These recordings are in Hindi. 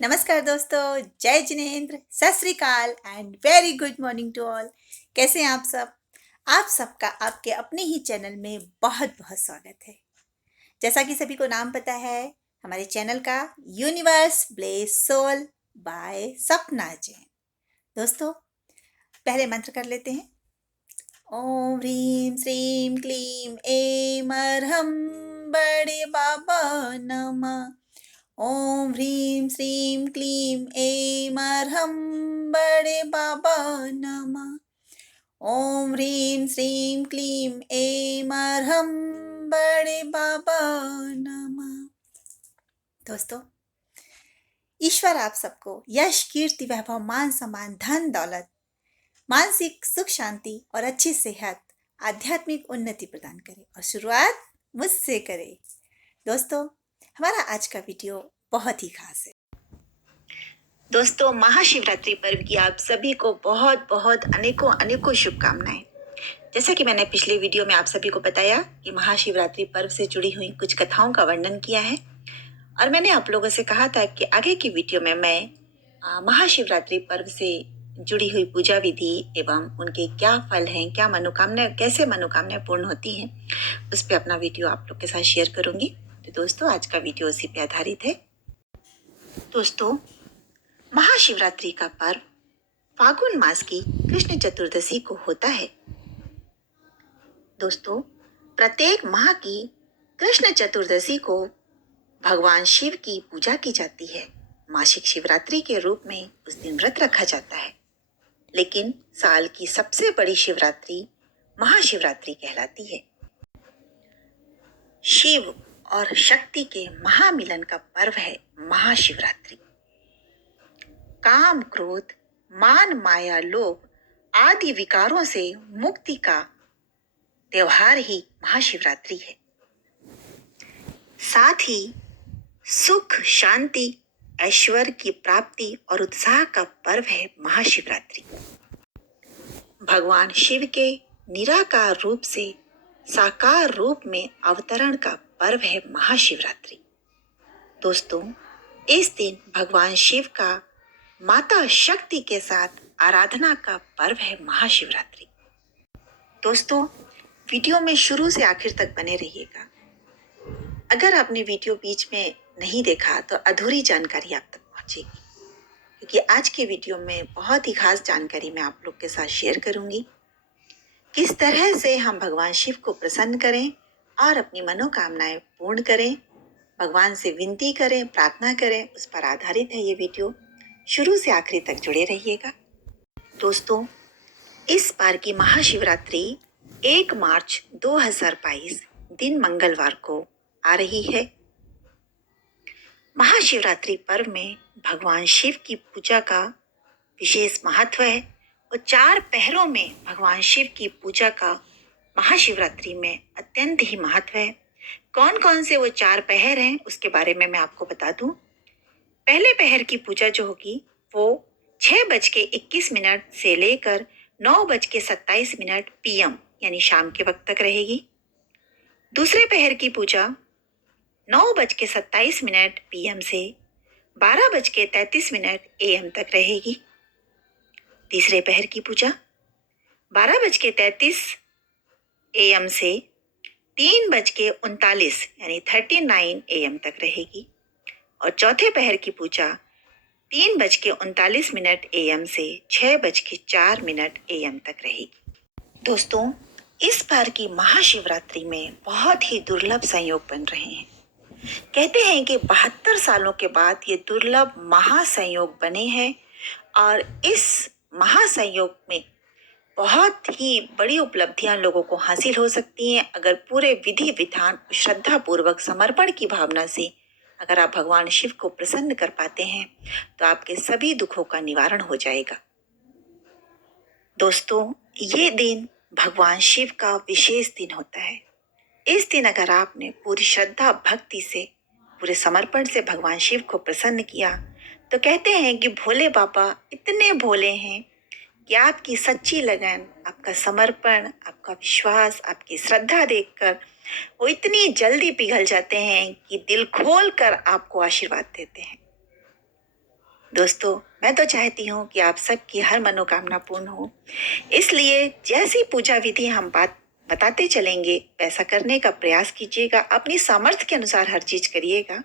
नमस्कार दोस्तों, जय Jinendra, Sat Sri Akal and very good morning to all. कैसे हैं आप सब? आप सबका आपके अपने ही चैनल में बहुत बहुत स्वागत है। जैसा कि सभी को नाम पता है, हमारे चैनल का यूनिवर्स ब्लेस सोल बाय सपना जैन। दोस्तों, पहले मंत्र कर लेते हैं। ओम ह्रीं श्रीं क्लीं ऐं अरहं बड़े बाबा नमः। ओम ह्रीं श्रीं क्लीं ऐं अरहं बड़े बाबा नमः। ओम ह्रीं श्रीं क्लीं ऐं अरहं बड़े बाबा नमः। दोस्तों, ईश्वर आप सबको यश, कीर्ति, वैभव, मान सम्मान, धन दौलत, मानसिक सुख शांति और अच्छी सेहत, आध्यात्मिक उन्नति प्रदान करे और शुरुआत मुझसे करे। दोस्तों, हमारा आज का वीडियो बहुत ही खास है। दोस्तों, महाशिवरात्रि पर्व की आप सभी को बहुत बहुत अनेकों अनेकों शुभकामनाएं। जैसा कि मैंने पिछले वीडियो में आप सभी को बताया कि महाशिवरात्रि पर्व से जुड़ी हुई कुछ कथाओं का वर्णन किया है और मैंने आप लोगों से कहा था कि आगे की वीडियो में मैं महाशिवरात्रि पर्व से जुड़ी हुई पूजा विधि एवं उनके क्या फल हैं, क्या मनोकामनाएं, कैसे मनोकामनाएं पूर्ण होती हैं, उस पर अपना वीडियो आप लोग के साथ शेयर करूंगी। तो दोस्तों, आज का वीडियो उसी पे आधारित है। दोस्तों, महाशिवरात्रि का पर्व फागुन मास की कृष्ण चतुर्दशी को होता है। दोस्तों, प्रत्येक माह की कृष्ण चतुर्दशी को भगवान शिव की पूजा की जाती है। मासिक शिवरात्रि के रूप में उस दिन व्रत रखा जाता है, लेकिन साल की सबसे बड़ी शिवरात्रि महाशिवरात्रि कहलाती है। शिव और शक्ति के महामिलन का पर्व है महाशिवरात्रि। काम, क्रोध, मान, माया, लोभ आदि विकारों से मुक्ति का त्योहार ही महाशिवरात्रि है। साथ ही सुख, शांति, ऐश्वर्य की प्राप्ति और उत्साह का पर्व है महाशिवरात्रि। भगवान शिव के निराकार रूप से साकार रूप में अवतरण का पर्व है महाशिवरात्रि। दोस्तों, इस दिन भगवान शिव का माता शक्ति के साथ आराधना का पर्व है महाशिवरात्रि। दोस्तों, वीडियो में शुरू से आखिर तक बने रहिएगा। अगर आपने वीडियो बीच में नहीं देखा तो अधूरी जानकारी आप तक पहुंचेगी, क्योंकि आज के वीडियो में बहुत ही खास जानकारी मैं आप लोग के साथ शेयर करूंगी। किस तरह से हम भगवान शिव को प्रसन्न करें और अपनी मनोकामनाएं पूर्ण करें, भगवान से विनती करें, प्रार्थना करें, उस पर आधारित है ये वीडियो। शुरू से आखिरी तक जुड़े रहिएगा। दोस्तों, इस बार की महाशिवरात्रि 1 मार्च 2022 दिन मंगलवार को आ रही है। महाशिवरात्रि पर्व में भगवान शिव की पूजा का विशेष महत्व है और 4 पहरों में भगवान शिव की पूजा का महाशिवरात्रि में अत्यंत ही महत्व है। कौन कौन से वो 4 पहर हैं उसके बारे में मैं आपको बता दूं। पहले पहर की पूजा जो होगी वो 6:21 से लेकर 9:27 PM यानी शाम के वक्त तक रहेगी। दूसरे पहर की पूजा 9:27 PM से 12:33 AM तक रहेगी। तीसरे पहर की पूजा 12:33 AM से 3:39 यानी 39 AM तक रहेगी और चौथे पहर की पूजा 3:39 AM से 6:04 AM तक रहेगी। दोस्तों, इस बार की महाशिवरात्रि में बहुत ही दुर्लभ संयोग बन रहे हैं। कहते हैं कि 72 सालों के बाद ये दुर्लभ महासंयोग बने हैं और इस महासंयोग में बहुत ही बड़ी उपलब्धियां लोगों को हासिल हो सकती हैं अगर पूरे विधि विधान, श्रद्धा पूर्वक, समर्पण की भावना से अगर आप भगवान शिव को प्रसन्न कर पाते हैं तो आपके सभी दुखों का निवारण हो जाएगा। दोस्तों, ये दिन भगवान शिव का विशेष दिन होता है। इस दिन अगर आपने पूरी श्रद्धा भक्ति से, पूरे समर्पण से भगवान शिव को प्रसन्न किया तो कहते हैं कि भोले बाबा इतने भोले हैं कि आपकी सच्ची लगन, आपका समर्पण, आपका विश्वास, आपकी श्रद्धा देखकर वो इतनी जल्दी पिघल जाते हैं कि दिल खोल कर आपको आशीर्वाद देते हैं। दोस्तों, मैं तो चाहती हूँ कि आप सबकी हर मनोकामना पूर्ण हो। इसलिए जैसी पूजा विधि हम बात बताते चलेंगे वैसा करने का प्रयास कीजिएगा। अपनी सामर्थ्य के अनुसार हर चीज करिएगा।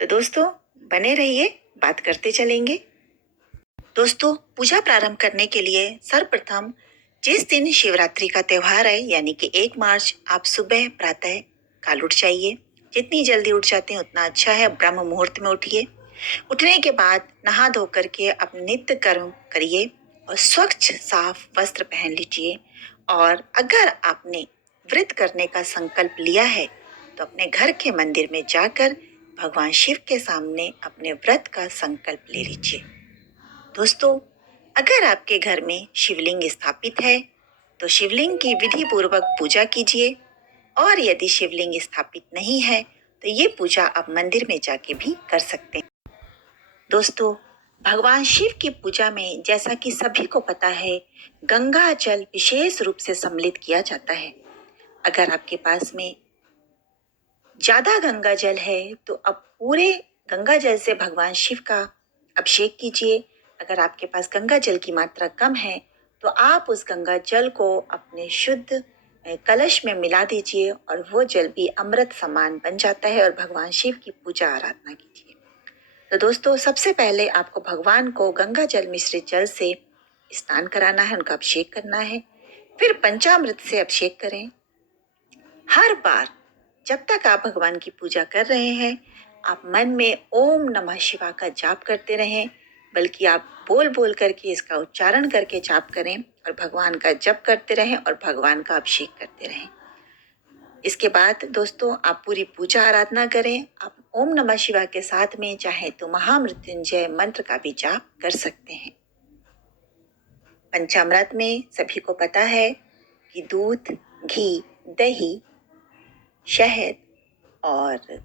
तो दोस्तों, बने रहिए, बात करते चलेंगे। दोस्तों, पूजा प्रारंभ करने के लिए सर्वप्रथम जिस दिन शिवरात्रि का त्योहार है यानी कि 1 मार्च, आप सुबह प्रातः काल उठ जाइए। जितनी जल्दी उठ जाते हैं उतना अच्छा है। ब्रह्म मुहूर्त में उठिए। उठने के बाद नहा धो करके अपने नित्य कर्म करिए और स्वच्छ साफ वस्त्र पहन लीजिए। और अगर आपने व्रत करने का संकल्प लिया है तो अपने घर के मंदिर में जाकर भगवान शिव के सामने अपने व्रत का संकल्प ले लीजिए। दोस्तों, अगर आपके घर में शिवलिंग स्थापित है तो शिवलिंग की विधि पूर्वक पूजा कीजिए। और यदि शिवलिंग स्थापित नहीं है तो ये पूजा आप मंदिर में जाके भी कर सकते हैं। दोस्तों, भगवान शिव की पूजा में जैसा कि सभी को पता है, गंगा जल विशेष रूप से सम्मिलित किया जाता है। अगर आपके पास में ज्यादा गंगा जल है तो अब पूरे गंगा जल से भगवान शिव का अभिषेक कीजिए। अगर आपके पास गंगा जल की मात्रा कम है तो आप उस गंगा जल को अपने शुद्ध कलश में मिला दीजिए और वो जल भी अमृत समान बन जाता है और भगवान शिव की पूजा आराधना कीजिए। तो दोस्तों, सबसे पहले आपको भगवान को गंगा जल मिश्रित जल से स्नान कराना है, उनका अभिषेक करना है। फिर पंचामृत से अभिषेक करें। हर बार जब तक आप भगवान की पूजा कर रहे हैं, आप मन में ओम नमः शिवाय का जाप करते रहें। बल्कि आप बोल बोल करके इसका उच्चारण करके जाप करें और भगवान का जप करते रहें और भगवान का अभिषेक करते रहें। इसके बाद दोस्तों, आप पूरी पूजा आराधना करें। आप ओम नमः शिवाय के साथ में चाहे तो महामृत्युंजय मंत्र का भी जाप कर सकते हैं। पंचामृत में सभी को पता है कि दूध, घी, दही, शहद और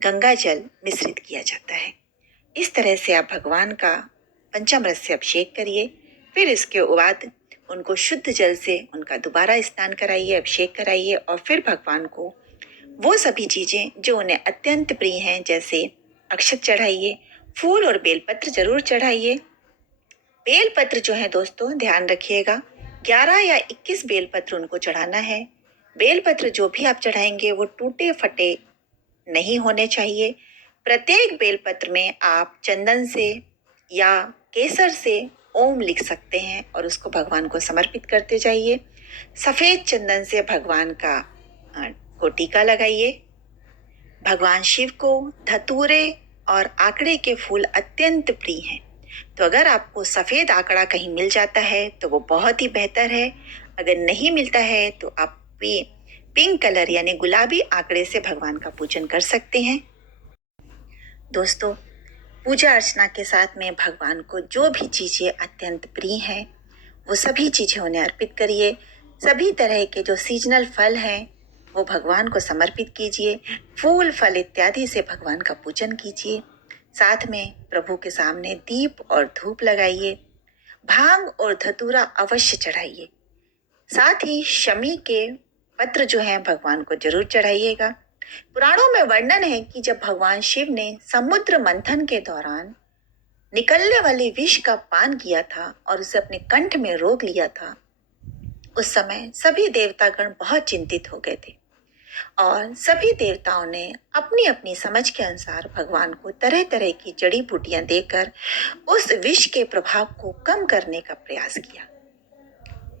गंगा जल मिश्रित किया जाता है। इस तरह से आप भगवान का पंचामृत से अभिषेक करिए। फिर इसके बाद उनको शुद्ध जल से उनका दोबारा स्नान कराइए, अभिषेक कराइए और फिर भगवान को वो सभी चीजें जो उन्हें अत्यंत प्रिय हैं जैसे अक्षत चढ़ाइए, फूल और बेलपत्र जरूर चढ़ाइए। बेलपत्र जो है दोस्तों, ध्यान रखिएगा, 11 या 21 बेलपत्र उनको चढ़ाना है। बेलपत्र जो भी आप चढ़ाएंगे वो टूटे फटे नहीं होने चाहिए। प्रत्येक बेलपत्र में आप चंदन से या केसर से ओम लिख सकते हैं और उसको भगवान को समर्पित करते जाइए। सफेद चंदन से भगवान को टीका लगाइए। भगवान शिव को धतूरे और आंकड़े के फूल अत्यंत प्रिय हैं। तो अगर आपको सफेद आंकड़ा कहीं मिल जाता है तो वो बहुत ही बेहतर है। अगर नहीं मिलता है तो आप पिंक कलर यानी गुलाबी आंकड़े से भगवान का पूजन कर सकते हैं। दोस्तों, पूजा अर्चना के साथ में भगवान को जो भी चीजें अत्यंत प्रिय हैं वो सभी चीजें उन्हें अर्पित करिए। सभी तरह के जो सीजनल फल हैं वो भगवान को समर्पित कीजिए। फूल फल इत्यादि से भगवान का पूजन कीजिए। साथ में प्रभु के सामने दीप और धूप लगाइए। भांग और धतूरा अवश्य चढ़ाइए। साथ ही शमी के पत्र जो है भगवान को जरूर चढ़ाइएगा। पुराणों में वर्णन है कि जब भगवान शिव ने समुद्र मंथन के दौरान निकलने वाले विष का पान किया था और उसे अपने कंठ में रोक लिया था, उस समय सभी देवतागण बहुत चिंतित हो गए थे और सभी देवताओं ने अपनी अपनी समझ के अनुसार भगवान को तरह तरह की जड़ी बूटियां देकर उस विष के प्रभाव को कम करने का प्रयास किया।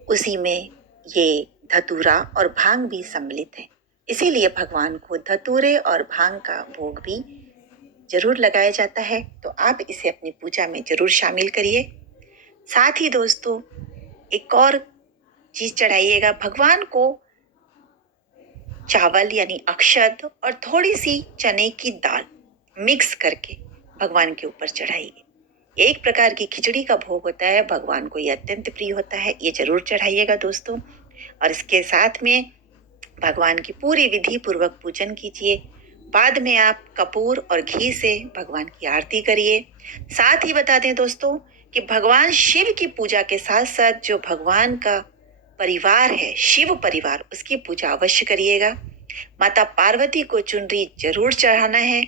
उसी में ये धतूरा और भांग भी सम्मिलित है। इसीलिए भगवान को धतूरे और भांग का भोग भी जरूर लगाया जाता है। तो आप इसे अपनी पूजा में जरूर शामिल करिए। साथ ही दोस्तों, एक और चीज चढ़ाइएगा। भगवान को चावल यानी अक्षत और थोड़ी सी चने की दाल मिक्स करके भगवान के ऊपर चढ़ाइए। एक प्रकार की खिचड़ी का भोग होता है, भगवान को ये अत्यंत प्रिय होता है, ये जरूर चढ़ाइएगा दोस्तों। और इसके साथ में भगवान की पूरी विधि पूर्वक पूजन कीजिए। बाद में आप कपूर और घी से भगवान की आरती करिए। साथ ही बता दें दोस्तों कि भगवान शिव की पूजा के साथ साथ जो भगवान का परिवार है, शिव परिवार, उसकी पूजा अवश्य करिएगा। माता पार्वती को चुनरी जरूर चढ़ाना है।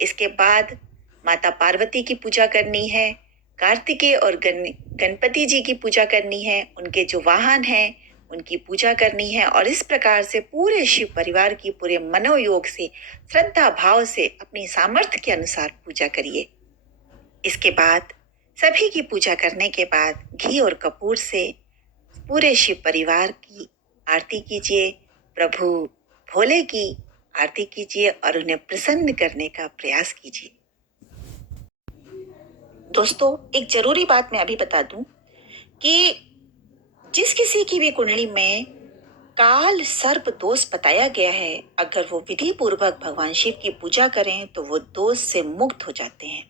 इसके बाद माता पार्वती की पूजा करनी है, कार्तिकेय और गणपति जी की पूजा करनी है, उनके जो वाहन हैं उनकी पूजा करनी है और इस प्रकार से पूरे शिव परिवार की पूरे मनोयोग से श्रद्धा भाव से अपनी सामर्थ्य के अनुसार पूजा करिए। इसके बाद सभी की पूजा करने के बाद घी और कपूर से पूरे शिव परिवार की आरती कीजिए, प्रभु भोले की आरती कीजिए और उन्हें प्रसन्न करने का प्रयास कीजिए। दोस्तों, एक जरूरी बात मैं अभी बता दूं कि जिस किसी की भी कुंडली में काल सर्प दोष बताया गया है, अगर वो विधि पूर्वक भगवान शिव की पूजा करें तो वो दोष से मुक्त हो जाते हैं।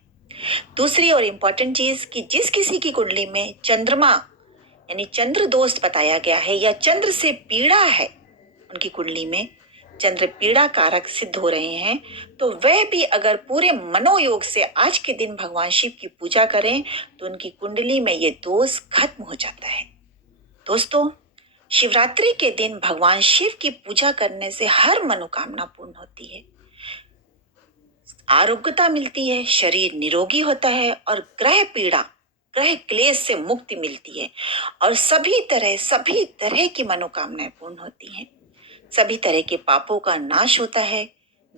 दूसरी और इम्पोर्टेंट चीज कि जिस किसी की कुंडली में चंद्रमा यानी चंद्र दोष बताया गया है या चंद्र से पीड़ा है, उनकी कुंडली में चंद्र पीड़ा कारक सिद्ध हो रहे हैं, तो वह भी अगर पूरे मनोयोग से आज के दिन भगवान शिव की पूजा करें तो उनकी कुंडली में ये दोष खत्म हो जाता है। दोस्तों, शिवरात्रि के दिन भगवान शिव की पूजा करने से हर मनोकामना पूर्ण होती है, आरोग्यता मिलती है, शरीर निरोगी होता है और ग्रह पीड़ा ग्रह क्लेश से मुक्ति मिलती है और सभी तरह की मनोकामनाएं पूर्ण होती हैं। सभी तरह के पापों का नाश होता है,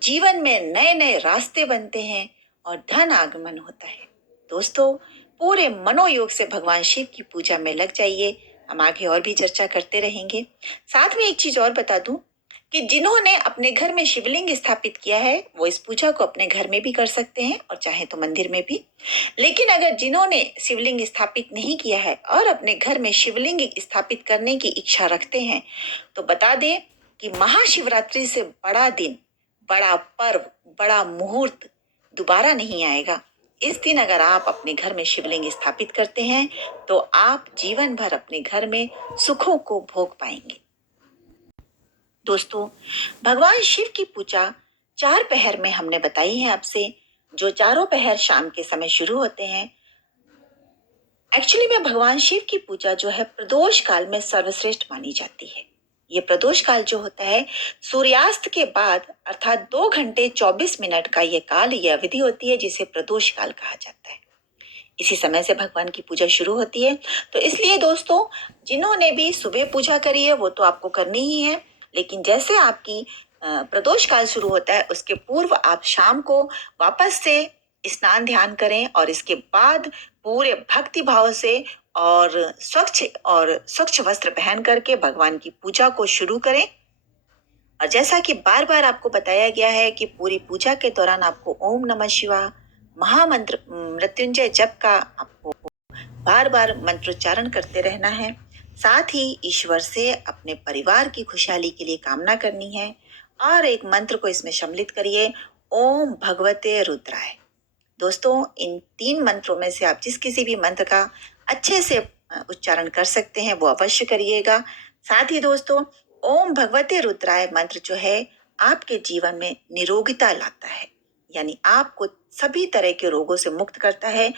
जीवन में नए नए रास्ते बनते हैं और धन आगमन होता है। दोस्तों, पूरे मनोयोग से भगवान शिव की पूजा में लग जाइए। हम आगे और भी चर्चा करते रहेंगे। साथ में एक चीज और बता दूं कि जिन्होंने अपने घर में शिवलिंग स्थापित किया है वो इस पूजा को अपने घर में भी कर सकते हैं और चाहे तो मंदिर में भी। लेकिन अगर जिन्होंने शिवलिंग स्थापित नहीं किया है और अपने घर में शिवलिंग स्थापित करने की इच्छा रखते हैं तो बता दें कि महाशिवरात्रि से बड़ा दिन, बड़ा पर्व, बड़ा मुहूर्त दोबारा नहीं आएगा। इस दिन अगर आप अपने घर में शिवलिंग स्थापित करते हैं तो आप जीवन भर अपने घर में सुखों को भोग पाएंगे। दोस्तों, भगवान शिव की पूजा 4 पहर में हमने बताई है आपसे, जो चारों पहर शाम के समय शुरू होते हैं। एक्चुअली में भगवान शिव की पूजा जो है प्रदोष काल में सर्वश्रेष्ठ मानी जाती है। ये प्रदोष काल जो होता है सूर्यास्त के बाद अर्थात 2 घंटे 24 मिनट का ये काल, ये अवधि होती है जिसे प्रदोष काल कहा जाता है। इसी समय से भगवान की पूजा शुरू होती है। तो इसलिए दोस्तों, जिन्होंने भी सुबह पूजा करी है वो तो आपको करनी ही है, लेकिन जैसे आपकी प्रदोष काल शुरू होता है उसके पूर्व आप शाम को वापस से स्नान ध्यान करें और इसके बाद पूरे भक्ति भाव से और स्वच्छ वस्त्र पहन करके भगवान की पूजा को शुरू करें। और जैसा कि बार बार आपको बताया गया है कि पूरी पूजा के दौरान आपको ओम नमः शिवाय महामंत्र मृत्युंजय जप का आपको बार बार मंत्रोच्चारण करते रहना है। साथ ही ईश्वर से अपने परिवार की खुशहाली के लिए कामना करनी है और एक मंत्र को इसमें सम्मिलित करिए, ओम भगवते रुद्राय। दोस्तों, इन 3 मंत्रों में से आप जिस किसी भी मंत्र का अच्छे से उच्चारण कर सकते हैं वो अवश्य करिएगा। साथ ही दोस्तों, ओम भगवते रुद्राय मंत्र जो है आपके जीवन में निरोगिता लाता है, यानी आपको सभी तरह के रोगों से मुक्त करता है।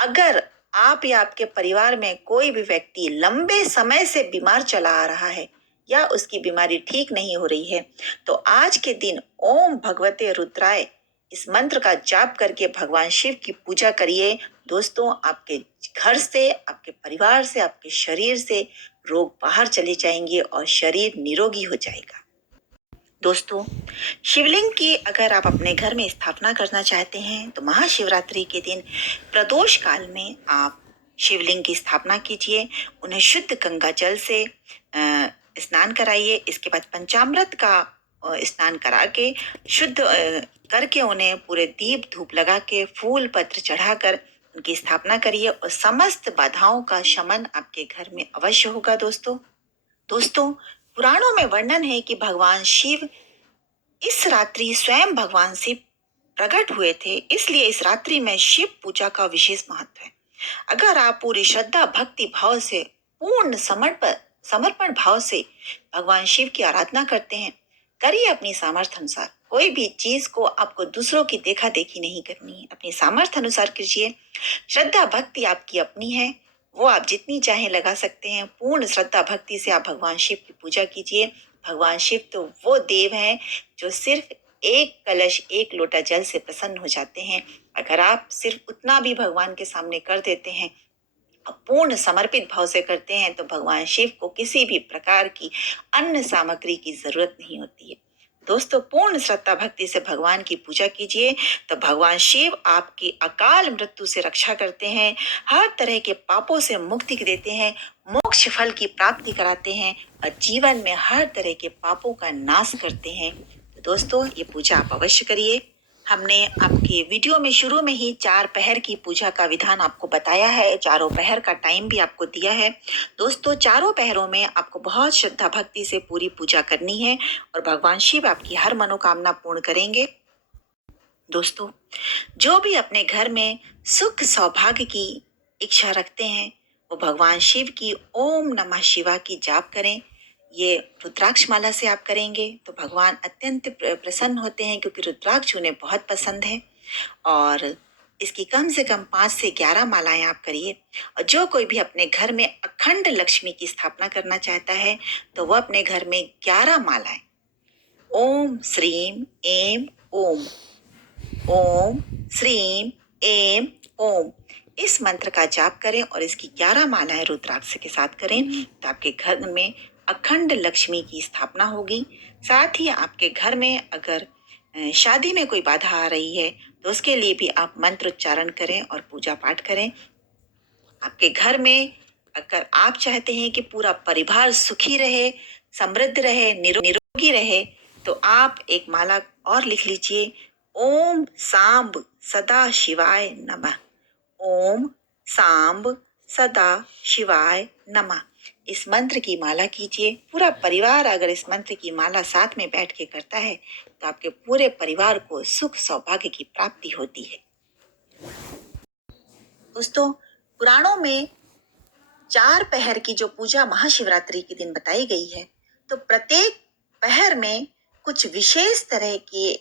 अगर आप या आपके परिवार में कोई भी व्यक्ति लंबे समय से बीमार चला आ रहा है या उसकी बीमारी ठीक नहीं हो रही है तो आज के दिन ओम भगवते रुद्राय इस मंत्र का जाप करके भगवान शिव की पूजा करिए। दोस्तों, आपके घर से, आपके परिवार से, आपके शरीर से रोग बाहर चले जाएंगे और शरीर निरोगी हो जाएगा। दोस्तों, शिवलिंग की अगर आप अपने घर में स्थापना करना चाहते हैं तो महाशिवरात्रि के दिन प्रदोष काल में आप शिवलिंग की स्थापना कीजिए, उन्हें शुद्ध गंगा जल से स्नान कराइए। इसके बाद पंचामृत का स्नान करा के शुद्ध करके उन्हें पूरे दीप धूप लगा के फूल पत्र चढ़ाकर उनकी स्थापना करिए और समस्त बाधाओं का शमन आपके घर में अवश्य होगा। दोस्तों, पुराणों में वर्णन है कि भगवान शिव इस रात्रि स्वयं भगवान शिव प्रकट हुए थे, इसलिए इस रात्रि में शिव पूजा का विशेष महत्व है। अगर आप पूरी श्रद्धा भक्ति भाव से पूर्ण समर्पण भाव से भगवान शिव की आराधना करते हैं, करिए अपनी सामर्थ्य अनुसार। कोई भी चीज को आपको दूसरों की देखा देखी नहीं करनी है, अपनी सामर्थ्य अनुसार कीजिए। श्रद्धा भक्ति आपकी अपनी है, वो आप जितनी चाहे लगा सकते हैं। पूर्ण श्रद्धा भक्ति से आप भगवान शिव की पूजा कीजिए। भगवान शिव तो वो देव हैं जो सिर्फ एक कलश एक लोटा जल से प्रसन्न हो जाते हैं। अगर आप सिर्फ उतना भी भगवान के सामने कर देते हैं, पूर्ण समर्पित भाव से करते हैं, तो भगवान शिव को किसी भी प्रकार की अन्य सामग्री की जरूरत नहीं होती है। दोस्तों, पूर्ण श्रद्धा भक्ति से भगवान की पूजा कीजिए, तो भगवान शिव आपकी अकाल मृत्यु से रक्षा करते हैं, हर तरह के पापों से मुक्ति देते हैं, मोक्ष फल की प्राप्ति कराते हैं और जीवन में हर तरह के पापों का नाश करते हैं। तो दोस्तों, ये पूजा आप अवश्य करिए। हमने आपके वीडियो में शुरू में ही 4 पहर की पूजा का विधान आपको बताया है, चारों पहर का टाइम भी आपको दिया है। दोस्तों, चारों पहरों में आपको बहुत श्रद्धा भक्ति से पूरी पूजा करनी है और भगवान शिव आपकी हर मनोकामना पूर्ण करेंगे। दोस्तों, जो भी अपने घर में सुख सौभाग्य की इच्छा रखते हैं, वो भगवान शिव की ओम नमः शिवाय की जाप करें। ये रुद्राक्ष माला से आप करेंगे तो भगवान अत्यंत प्रसन्न होते हैं, क्योंकि रुद्राक्ष उन्हें बहुत पसंद है। और इसकी कम से कम 5 से 11 मालाएं आप करिए। और जो कोई भी अपने घर में अखंड लक्ष्मी की स्थापना करना चाहता है, तो वह अपने घर में 11 मालाएं ओम श्रीम एम ओम, ओम श्रीम एम ओम, इस मंत्र का जाप करें और इसकी 11 मालाएं रुद्राक्ष के साथ करें, तो आपके घर में अखंड लक्ष्मी की स्थापना होगी। साथ ही आपके घर में अगर शादी में कोई बाधा आ रही है, तो उसके लिए भी आप मंत्र उच्चारण करें और पूजा पाठ करें। आपके घर में अगर आप चाहते हैं कि पूरा परिवार सुखी रहे, समृद्ध रहे, निरोगी रहे, तो आप एक माला और लिख लीजिए, ओम सांब सदा शिवाय नमः, ओम सांब सदा शिवाय नमः। इस मंत्र की माला कीजिए। पूरा परिवार अगर इस मंत्र की माला साथ में बैठ के करता है, तो आपके पूरे परिवार को सुख सौभाग्य की प्राप्ति होती है। दोस्तों, पुराणों में 4 पहर की जो पूजा महाशिवरात्रि के दिन बताई गई है, तो प्रत्येक पहर में कुछ विशेष तरह की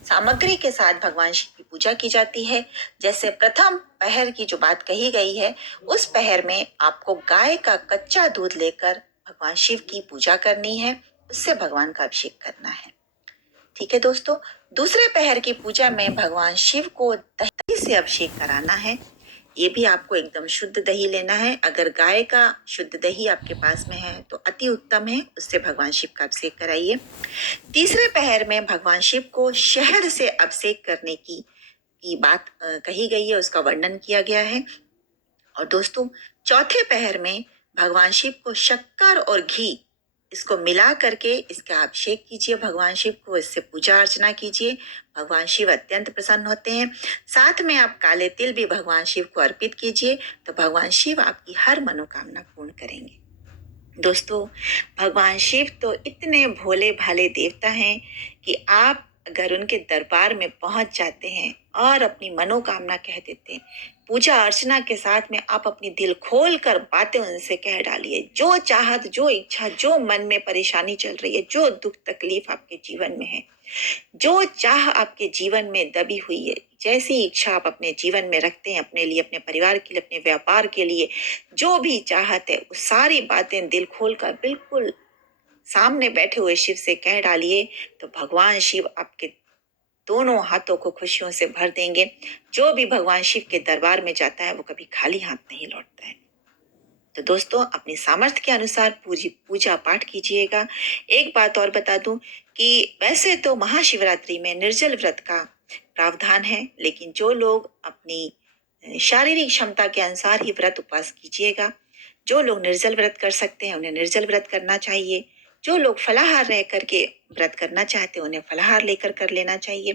सामग्री के साथ भगवान शिव की पूजा की जाती है। जैसे प्रथम पहर की जो बात कही गई है, उस पहर में आपको गाय का कच्चा दूध लेकर भगवान शिव की पूजा करनी है, उससे भगवान का अभिषेक करना है। ठीक है दोस्तों, दूसरे पहर की पूजा में भगवान शिव को दही से अभिषेक कराना है। ये भी आपको एकदम शुद्ध दही लेना है। अगर गाय का शुद्ध दही आपके पास में है तो अति उत्तम है, उससे भगवान शिव का अभिषेक कराइए। तीसरे पहर में भगवान शिव को शहद से अभिषेक करने की बात कही गई है, उसका वर्णन किया गया है। और दोस्तों, चौथे पहर में भगवान शिव को शक्कर और घी इसको मिला करके इसका अभिषेक कीजिए भगवान शिव को, इससे पूजा अर्चना कीजिए। भगवान शिव अत्यंत प्रसन्न होते हैं। साथ में आप काले तिल भी भगवान शिव को अर्पित कीजिए, तो भगवान शिव आपकी हर मनोकामना पूर्ण करेंगे। दोस्तों, भगवान शिव तो इतने भोले भाले देवता हैं कि आप अगर उनके दरबार में पहुंच जाते हैं और अपनी मनोकामना कह देते हैं, पूजा अर्चना के साथ में आप अपनी दिल खोल कर बातें उनसे कह डालिए। जो चाहत, जो इच्छा, जो मन में परेशानी चल रही है, जो दुख तकलीफ आपके जीवन में है, जो चाह आपके जीवन में दबी हुई है, जैसी इच्छा आप अपने जीवन में रखते हैं, अपने लिए, अपने परिवार के लिए, अपने व्यापार के लिए, जो भी चाहत है, वो सारी बातें दिल खोल कर बिल्कुल सामने बैठे हुए शिव से कह डालिए, तो भगवान शिव आपके दोनों हाथों को खुशियों से भर देंगे। जो भी भगवान शिव के दरबार में जाता है, वो कभी खाली हाथ नहीं लौटता है। तो दोस्तों, अपनी सामर्थ्य के अनुसार पूजा पाठ कीजिएगा। एक बात और बता दूं कि वैसे तो महाशिवरात्रि में निर्जल व्रत का प्रावधान है, लेकिन जो लोग अपनी शारीरिक क्षमता के अनुसार ही व्रत उपवास कीजिएगा। जो लोग निर्जल व्रत कर सकते हैं, उन्हें निर्जल व्रत करना चाहिए। जो लोग फलाहार रह करके व्रत करना चाहते हैं, उन्हें फलाहार लेकर कर लेना चाहिए।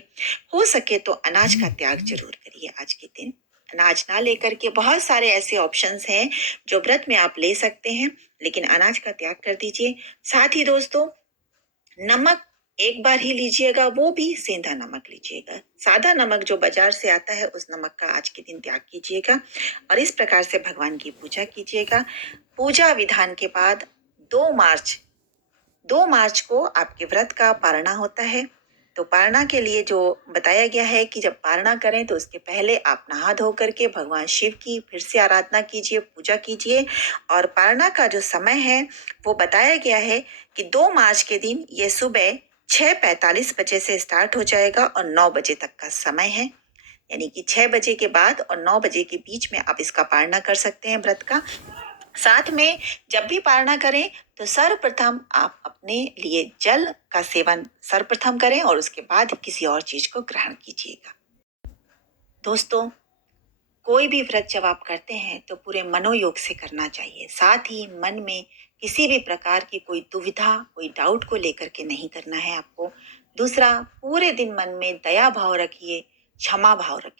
हो सके तो अनाज का त्याग जरूर करिए आज के दिन। अनाज ना लेकर के बहुत सारे ऐसे ऑप्शंस हैं जो व्रत में आप ले सकते हैं, लेकिन अनाज का त्याग कर दीजिए। साथ ही दोस्तों, नमक एक बार ही लीजिएगा, वो भी सेंधा नमक लीजिएगा। सादा नमक जो बाजार से आता है, उस नमक का आज के दिन त्याग कीजिएगा और इस प्रकार से भगवान की पूजा कीजिएगा। पूजा विधान के बाद 2 मार्च को आपके व्रत का पारणा होता है। तो पारणा के लिए जो बताया गया है कि जब पारणा करें तो उसके पहले आप नहा धो करके भगवान शिव की फिर से आराधना कीजिए, पूजा कीजिए। और पारणा का जो समय है वो बताया गया है कि 2 मार्च के दिन ये सुबह 6:45 बजे से स्टार्ट हो जाएगा और 9 बजे तक का समय है। यानी कि 6 बजे के बाद और 9 बजे के बीच में आप इसका पारणा कर सकते हैं व्रत का। साथ में जब भी पारणा करें तो सर्वप्रथम आप अपने लिए जल का सेवन सर्वप्रथम करें और उसके बाद किसी और चीज को ग्रहण कीजिएगा। दोस्तों, कोई भी व्रत जब आप करते हैं तो पूरे मनोयोग से करना चाहिए। साथ ही मन में किसी भी प्रकार की कोई दुविधा, कोई डाउट को लेकर के नहीं करना है आपको। दूसरा, पूरे दिन मन में दया भाव रखिए, क्षमा भाव रखिए।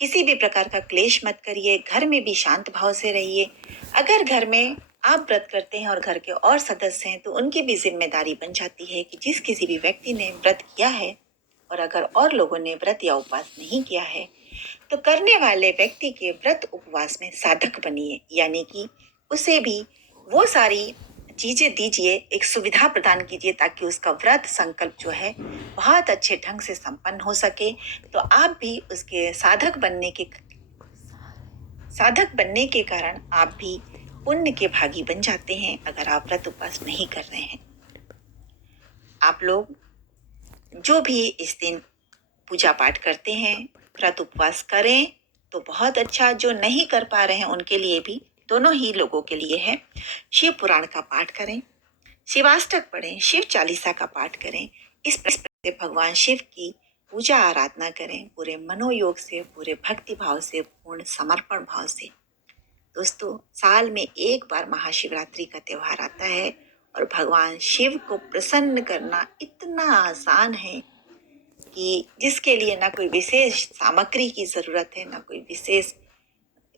किसी भी प्रकार का क्लेश मत करिए, घर में भी शांत भाव से रहिए। अगर घर में आप व्रत करते हैं और घर के और सदस्य हैं तो उनकी भी जिम्मेदारी बन जाती है कि जिस किसी भी व्यक्ति ने व्रत किया है और अगर और लोगों ने व्रत या उपवास नहीं किया है तो करने वाले व्यक्ति के व्रत उपवास में साधक बनिए, यानी कि उसे भी वो सारी चीजें दीजिए, एक सुविधा प्रदान कीजिए ताकि उसका व्रत संकल्प जो है बहुत अच्छे ढंग से संपन्न हो सके। तो आप भी उसके साधक बनने के कारण आप भी पुण्य के भागी बन जाते हैं अगर आप व्रत उपवास नहीं कर रहे हैं। आप लोग जो भी इस दिन पूजा पाठ करते हैं व्रत उपवास करें तो बहुत अच्छा। जो नहीं कर पा रहे हैं उनके लिए भी, दोनों ही लोगों के लिए है, शिव पुराण का पाठ करें, शिवाष्टक पढ़ें, शिव चालीसा का पाठ करें। इस प्रकार से भगवान शिव की पूजा आराधना करें पूरे मनोयोग से, पूरे भक्ति भाव से, पूर्ण समर्पण भाव से। दोस्तों, साल में एक बार महाशिवरात्रि का त्योहार आता है और भगवान शिव को प्रसन्न करना इतना आसान है कि जिसके लिए ना कोई विशेष सामग्री की जरूरत है, ना कोई विशेष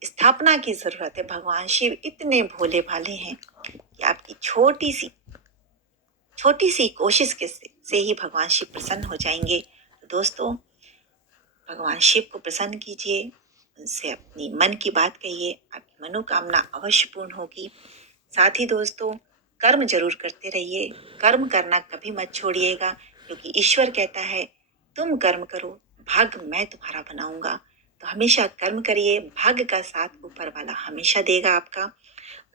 स्थापना की जरूरत है। भगवान शिव इतने भोले भाले हैं कि आपकी छोटी सी कोशिश से ही भगवान शिव प्रसन्न हो जाएंगे। तो दोस्तों, भगवान शिव को प्रसन्न कीजिए, उनसे अपनी मन की बात कहिए, आपकी मनोकामना अवश्य पूर्ण होगी। साथ ही दोस्तों, कर्म जरूर करते रहिए, कर्म करना कभी मत छोड़िएगा, क्योंकि ईश्वर कहता है तुम कर्म करो, भाग्य मैं तुम्हारा बनाऊंगा। तो हमेशा कर्म करिए, भाग्य का साथ ऊपर वाला हमेशा देगा आपका।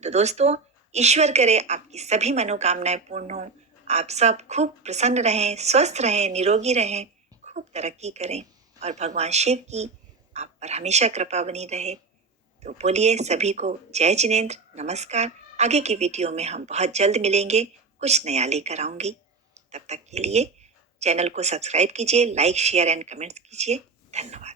तो दोस्तों, ईश्वर करे आपकी सभी मनोकामनाएं पूर्ण हो, आप सब खूब प्रसन्न रहें, स्वस्थ रहें, निरोगी रहें, खूब तरक्की करें और भगवान शिव की आप पर हमेशा कृपा बनी रहे। तो बोलिए सभी को जय जिनेंद्र, नमस्कार। आगे की वीडियो में हम बहुत जल्द मिलेंगे, कुछ नया लेकर आऊंगी। तब तक के लिए चैनल को सब्सक्राइब कीजिए, लाइक शेयर एंड कमेंट्स कीजिए। धन्यवाद।